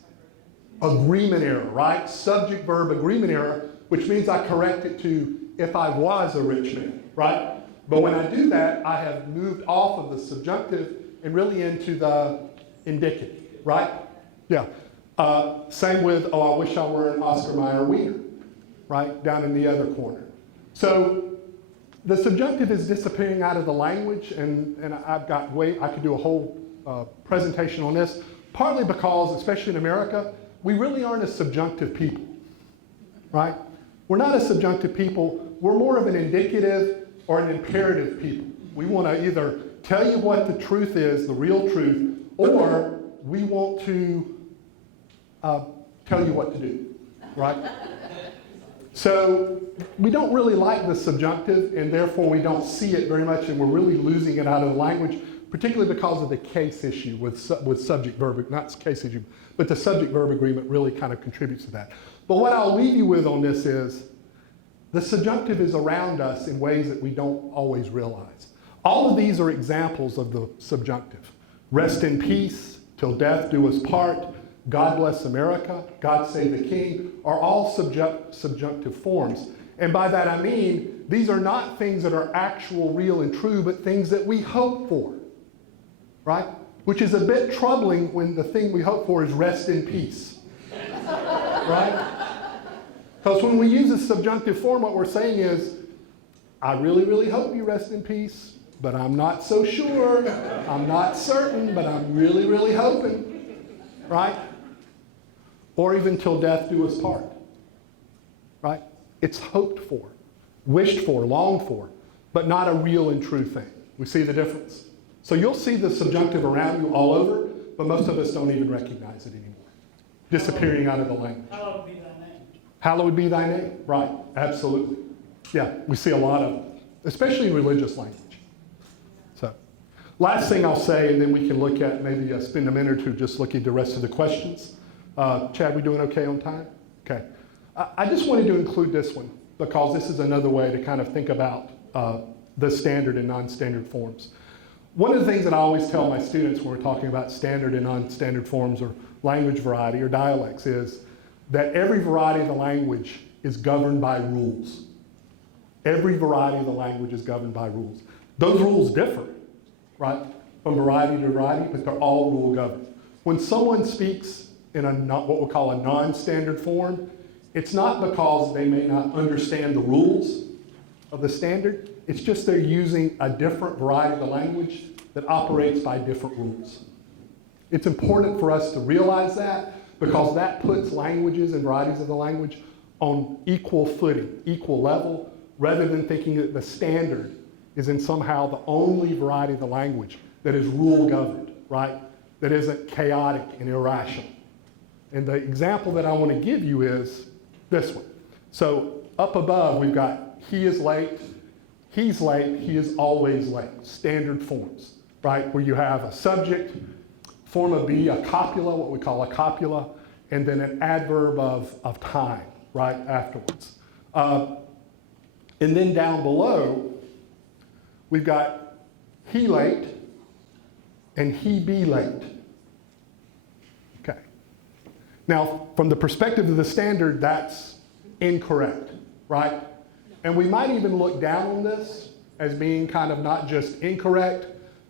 Agreement error, right? Subject-verb agreement error, which means I correct it to if I was a rich man, right? But when I do that, I have moved off of the subjunctive and really into the indicative, right? Yeah. Same with, oh, I wish I were an Oscar Mayer wiener, right? Down in the other corner. So the subjunctive is disappearing out of the language, and I could do a whole presentation on this, partly because, especially in America, we really aren't a subjunctive people, right? We're not a subjunctive people. We're more of an indicative or an imperative people. We want to either tell you what the truth is, the real truth, or we want to tell you what to do, right? So we don't really like the subjunctive, and therefore we don't see it very much, and we're really losing it out of the language, particularly because of the case issue with subject-verb, not case issue, but the subject-verb agreement really kind of contributes to that. But what I'll leave you with on this is the subjunctive is around us in ways that we don't always realize. All of these are examples of the subjunctive. Rest in peace, till death do us part, God bless America, God save the King, are all subjunctive forms. And by that I mean, these are not things that are actual, real, and true, but things that we hope for, right? Which is a bit troubling when the thing we hope for is rest in peace, right? Because when we use a subjunctive form, what we're saying is, I really, really hope you rest in peace, but I'm not so sure, I'm not certain, but I'm really, really hoping, right? Or even till death do us part, right? It's hoped for, wished for, longed for, but not a real and true thing. We see the difference? So you'll see the subjunctive around you all over, but most of us don't even recognize it anymore. Disappearing out of the language. Hallowed be thy name. Hallowed be thy name, right, absolutely. Yeah, we see a lot of it, especially in religious language. So, last thing I'll say, and then we can look at maybe spend a minute or two just looking at the rest of the questions. Chad, we doing okay on time? Okay. I just wanted to include this one because this is another way to kind of think about the standard and non-standard forms. One of the things that I always tell my students when we're talking about standard and non-standard forms or language variety or dialects is that every variety of the language is governed by rules. Every variety of the language is governed by rules. Those rules differ, right, from variety to variety, but they're all rule governed. When someone speaks in what we'll call a non-standard form, it's not because they may not understand the rules of the standard, it's just they're using a different variety of the language that operates by different rules. It's important for us to realize that because that puts languages and varieties of the language on equal footing, equal level, rather than thinking that the standard is in somehow the only variety of the language that is rule governed, right? That isn't chaotic and irrational. And the example that I want to give you is this one. So up above, we've got he is late, he's late, he is always late, standard forms, right? Where you have a subject, form of be, a copula, what we call a copula, and then an adverb of time, right, afterwards. And then down below, we've got he late and he be late. Okay. Now, from the perspective of the standard, that's incorrect, right? And we might even look down on this as being kind of not just incorrect,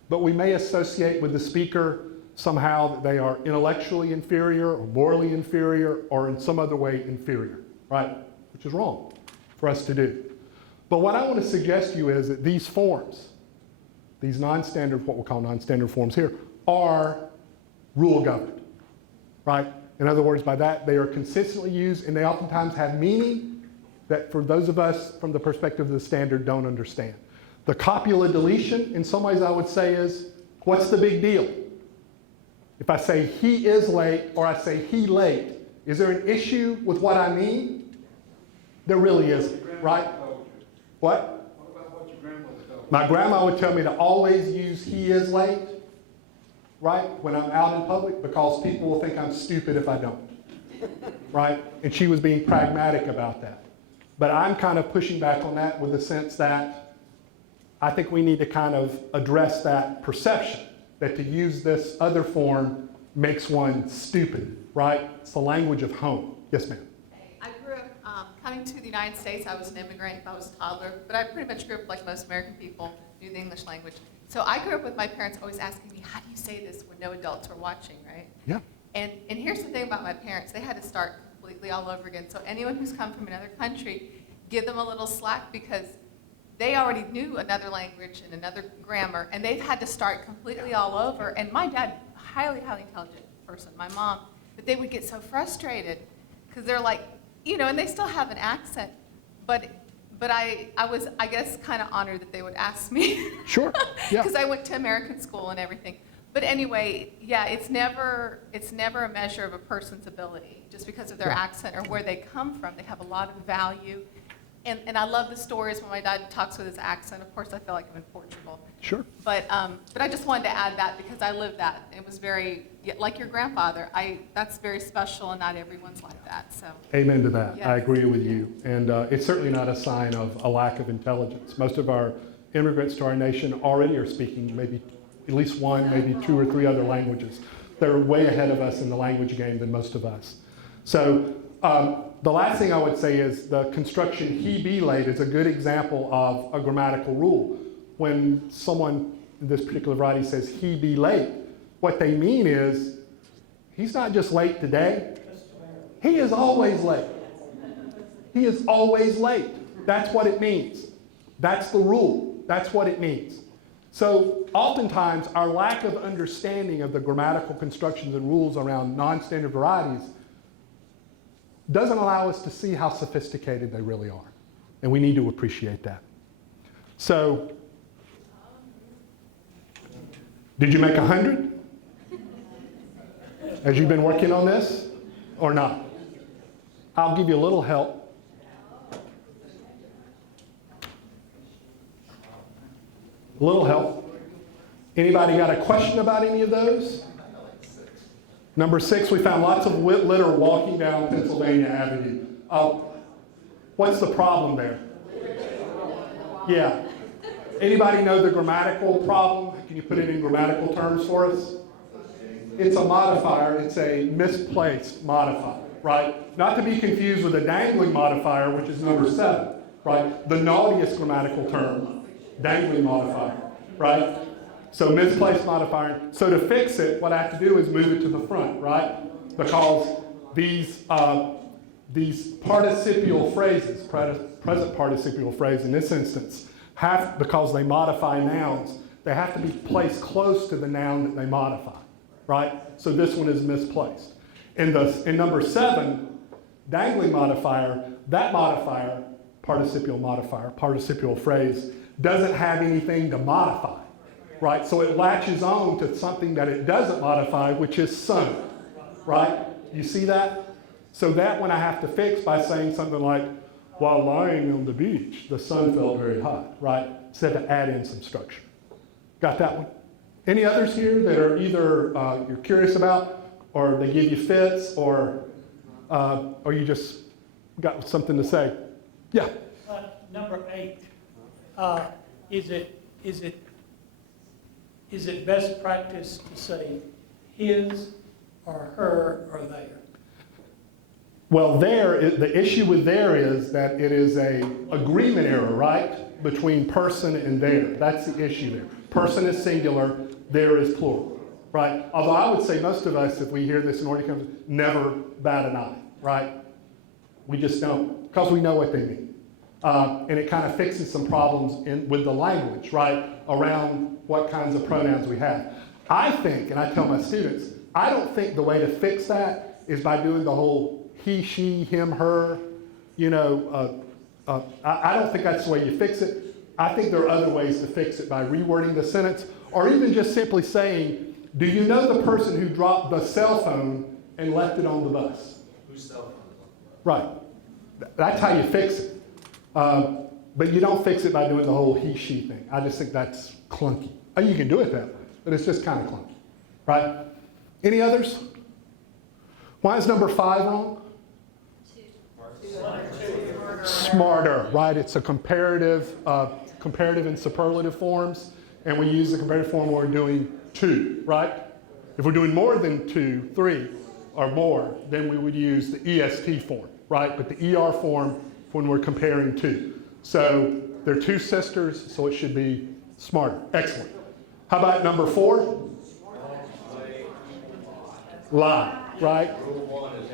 but we may associate with the speaker somehow that they are intellectually inferior or morally inferior or in some other way inferior, right? Which is wrong for us to do. But what I want to suggest to you is that these forms, these non-standard, what we'll call non-standard forms here, are rule governed, right? In other words, by that, they are consistently used and they oftentimes have meaning that for those of us from the perspective of the standard don't understand. The copula deletion, in some ways I would say is, what's the big deal? If I say he is late or I say he late, is there an issue with what I mean? There really isn't, right? What? What about what your grandmother told you? My grandma would tell me to always use he is late, right, when I'm out in public because people will think I'm stupid if I don't, right? And she was being pragmatic about that. But I'm kind of pushing back on that with the sense that I think we need to kind of address that perception that to use this other form makes one stupid, right? It's the language of home. Yes, ma'am. I grew up, coming to the United States, I was an immigrant, I was a toddler, but I pretty much grew up like most American people, knew the English language. So I grew up with my parents always asking me, how do you say this when no adults are watching, right? Yeah. And here's the thing about my parents, they had to start completely all over again. So anyone who's come from another country, give them a little slack because they already knew another language and another grammar, and they've had to start completely all over. And my dad, highly, highly intelligent person, my mom, but they would get so frustrated because they're like, you know, and they still have an accent, but I was, I guess, kind of honored that they would ask me. Sure, yeah. Because I went to American school and everything. But anyway, yeah, it's never a measure of a person's ability just because of their accent or where they come from. They have a lot of value. And I love the stories when my dad talks with his accent. Of course, I feel like I'm in Portugal. Sure. But I just wanted to add that because I lived that. It was very, like your grandfather, that's very special and not everyone's like that. So. Amen to that. Yes. I agree with you. And it's certainly not a sign of a lack of intelligence. Most of our immigrants to our nation already are speaking maybe at least one, maybe 2 or 3 other languages. They're way ahead of us in the language game than most of us. So the last thing I would say is the construction he be late is a good example of a grammatical rule. When someone in this particular variety says he be late, what they mean is he's not just late today, he is always late. He is always late. That's what it means. That's the rule. That's what it means. So oftentimes our lack of understanding of the grammatical constructions and rules around non-standard varieties doesn't allow us to see how sophisticated they really are. And we need to appreciate that. So, did you make 100? As you've been working on this or not? I'll give you a little help. A little help. Anybody got a question about any of those? Number 6, we found lots of litter walking down Pennsylvania Avenue. What's the problem there? Yeah. Anybody know the grammatical problem? Can you put it in grammatical terms for us? It's a modifier. It's a misplaced modifier, right? Not to be confused with a dangling modifier, which is number 7, right? The naughtiest grammatical term, dangling modifier, right? So misplaced modifier. So to fix it, what I have to do is move it to the front, right? Because these participial phrases, present participial phrase in this instance, because they modify nouns, they have to be placed close to the noun that they modify, right? So this one is misplaced. In number 7, dangling modifier, that modifier, participial phrase, doesn't have anything to modify, right? So it latches on to something that it doesn't modify, which is sun, right? You see that? So that one I have to fix by saying something like, while lying on the beach, the sun felt very hot, right? Instead to add in some structure. Got that one? Any others here that are either you're curious about, or they give you fits, or you just got something to say? Yeah. Number 8, is it best practice to say his or her or their? Well, the issue with there is that it is a agreement error, right? Between person and there. That's the issue there. Person is singular, there is plural, right? Although I would say most of us, if we hear this in order comes, never bat an eye, right? We just don't, because we know what they mean. And it kind of fixes some problems with the language, right? Around what kinds of pronouns we have. I think, and I tell my students, I don't think the way to fix that is by doing the whole he, she, him, her, I don't think that's the way you fix it. I think there are other ways to fix it by rewording the sentence, or even just simply saying, do you know the person who dropped the cell phone and left it on the bus? Whose cell phone is on the bus? Right. That's how you fix it. But you don't fix it by doing the whole he, she thing. I just think that's clunky. You can do it that way, but it's just kind of clunky, right? Any others? Why is number 5 wrong? Smarter, right? It's a comparative and superlative forms, and we use the comparative form when we're doing 2, right? If we're doing more than 2, 3, or more, then we would use the EST form, right? But the ER form when we're comparing 2. So they're 2 sisters, so it should be smarter. Excellent. How about number 4? Lie, right? Rule 1 is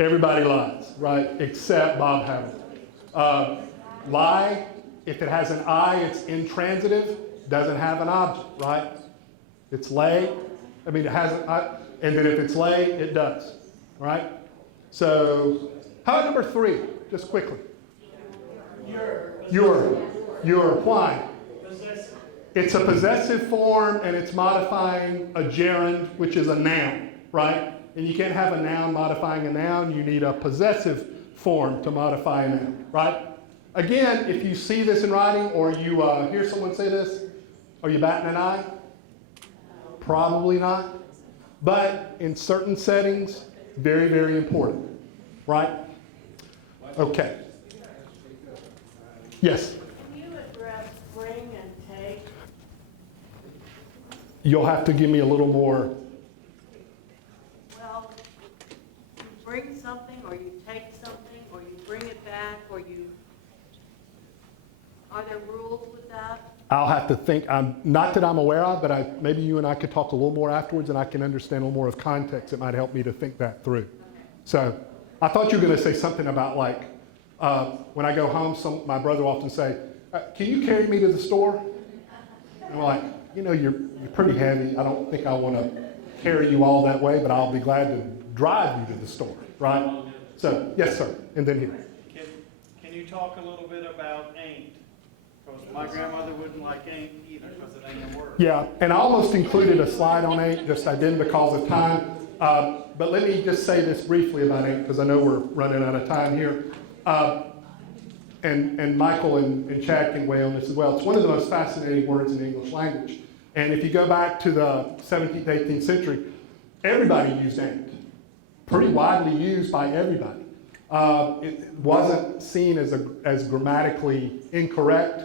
Everybody lies, right? Except Bob Hamilton. Lie, if it has an I, it's intransitive, doesn't have an object, right? It's lay. I mean, it has an I, and then if it's lay, it does, right? So, how about number 3, just quickly? Your, why? It's a possessive form, and it's modifying a gerund, which is a noun, right? And you can't have a noun modifying a noun. You need a possessive form to modify a noun, right? Again, if you see this in writing, or you hear someone say this, are you batting an eye? Probably not. But in certain settings, very, very important, right? Okay. Yes? Can you address bring and take? You'll have to give me a little more. Well, you bring something, or you take something, or you bring it back, or you, are there rules with that? I'll have to think, not that I'm aware of, but maybe you and I could talk a little more afterwards, and I can understand a little more of context. It might help me to think that through. Okay. So I thought you were going to say something about, like, when I go home, my brother will often say, can you carry me to the store? And I'm like, you're pretty heavy. I don't think I want to carry you all that way, but I'll be glad to drive you to the store, right? So, yes, sir. And then here. Can you talk a little bit about ain't? Because my grandmother wouldn't like ain't either, because it ain't a word. Yeah, and I almost included a slide on ain't, just I didn't because of time. But let me just say this briefly about ain't, because I know we're running out of time here. And Michael and Chad can weigh on this as well. It's one of the most fascinating words in the English language. And if you go back to the 17th, 18th century, everybody used ain't. Pretty widely used by everybody. It wasn't seen as grammatically incorrect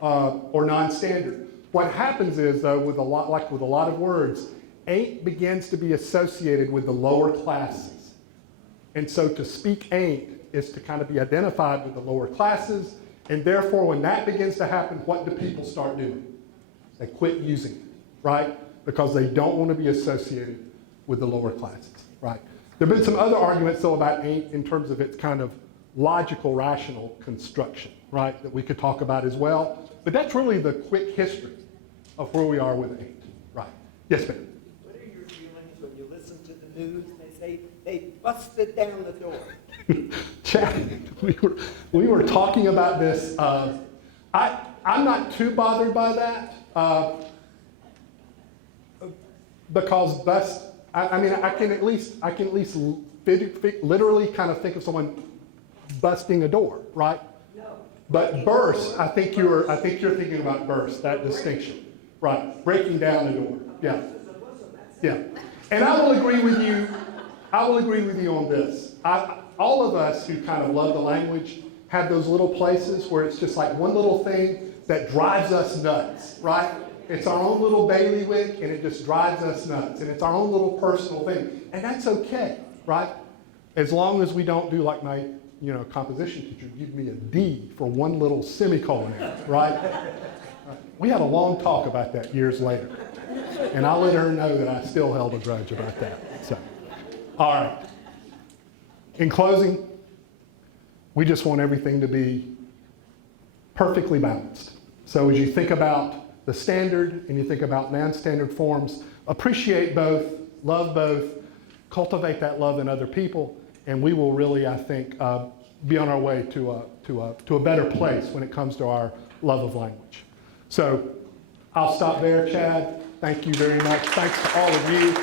or non-standard. What happens is, though, with a lot of words, ain't begins to be associated with the lower classes. And so to speak ain't is to kind of be identified with the lower classes, and therefore when that begins to happen, what do people start doing? They quit using it, right? Because they don't want to be associated with the lower classes, right? There have been some other arguments, though, about ain't in terms of its kind of logical, rational construction, right, that we could talk about as well. But that's really the quick history of where we are with ain't, right? Yes, ma'am? What are your feelings when you listen to the news and they say they busted down the door? Chad, we were talking about this. I'm not too bothered by that because I can at least literally kind of think of someone busting a door, right? But burst, I think you're thinking about burst, that distinction, right? Breaking down the door, yeah, yeah. And I will agree with you. I will agree with you on this. All of us who kind of love the language have those little places where it's just like one little thing that drives us nuts, right? It's our own little bailiwick, and it just drives us nuts, and it's our own little personal thing, and that's okay, right? As long as we don't do like my, composition teacher, give me a D for one little semicolon error, right? We had a long talk about that years later, and I let her know that I still held a grudge about that. So, all right. In closing, we just want everything to be perfectly balanced. So as you think about the standard and you think about non-standard forms, appreciate both, love both, cultivate that love in other people, and we will really, I think, be on our way to a better place when it comes to our love of language. So I'll stop there, Chad. Thank you very much. Thanks to all of you.